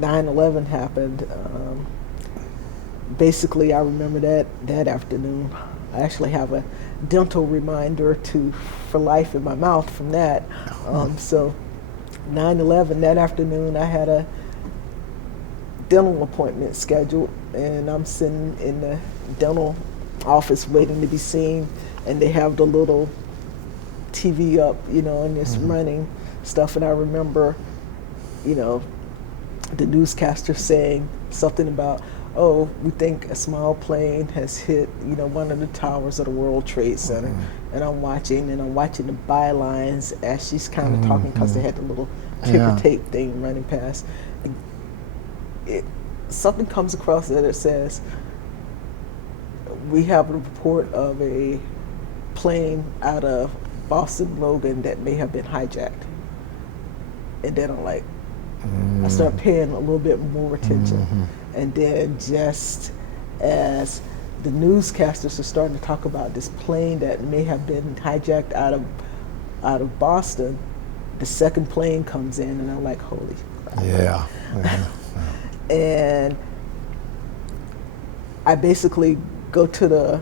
9/11 happened, basically I remember that afternoon. I actually have a dental reminder for life in my mouth from that. So 9/11, that afternoon I had a dental appointment scheduled, and I'm sitting in the dental office waiting to be seen, and they have the little TV up, and it's running stuff. And I remember, the newscaster saying something about, oh, we think a small plane has hit, one of the towers of the World Trade Center. And I'm watching the bylines as she's kind of talking, because they had the little ticker tape thing running past. Something comes across that it says, we have a report of a plane out of Boston Logan that may have been hijacked. And then I'm like, I start paying a little bit more attention. And then just as the newscasters are starting to talk about this plane that may have been hijacked out of Boston, the second plane comes in, and I'm like, holy crap. Yeah. And I basically go to the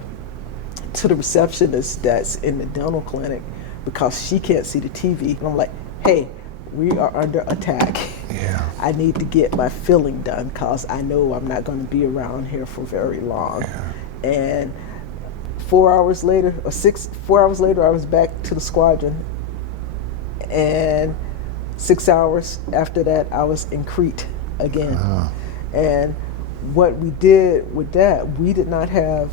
receptionist that's in the dental clinic, because she can't see the TV. And I'm like, hey, we are under attack. Yeah. I need to get my filling done, because I know I'm not going to be around here for very long. Yeah. And 4 hours later, I was back to the squadron. And 6 hours after that, I was in Crete again. And what we did with that, we did not have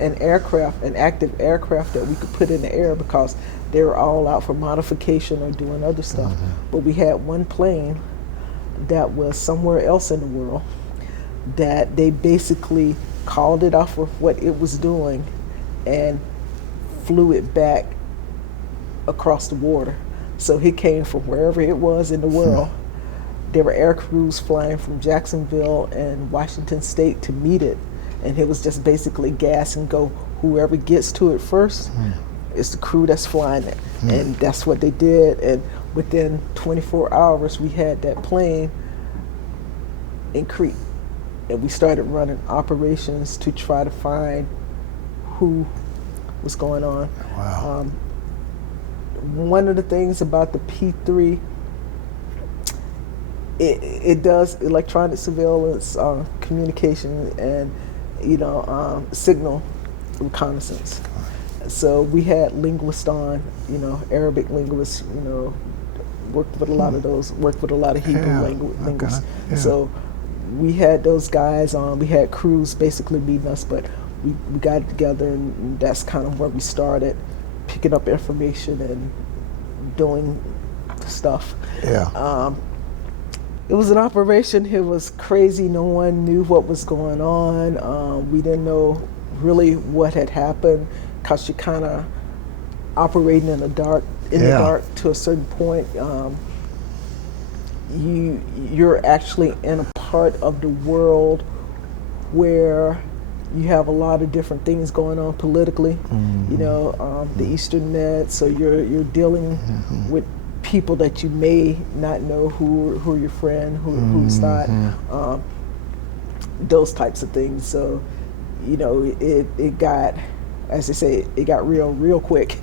an active aircraft that we could put in the air, because they were all out for modification or doing other stuff. But we had one plane that was somewhere else in the world that they basically called it off of what it was doing and flew it back across the water. So it came from wherever it was in the world. There were air crews flying from Jacksonville and Washington State to meet it, and it was just basically gas and go. Whoever gets to it first is the crew that's flying it. And that's what they did. And within 24 hours, we had that plane in Crete. And we started running operations to try to find who was going on. Wow. One of the things about the P3, it does electronic surveillance, communication, and signal reconnaissance. So we had linguists on, Arabic linguists, worked with a lot of those, worked with a lot of Hebrew linguists. Yeah. So we had those guys on. We had crews basically meeting us, but we got it together, and that's kind of where we started picking up information and doing stuff. Yeah. It was an operation. It was crazy. No one knew what was going on. We didn't know really what had happened, because you're kind of operating in the dark to a certain point. You're actually in a part of the world where you have a lot of different things going on politically. The Eastern Med. So you're dealing with people that you may not know who are your friend, who's not, those types of things. So, it got, as they say, it got real quick.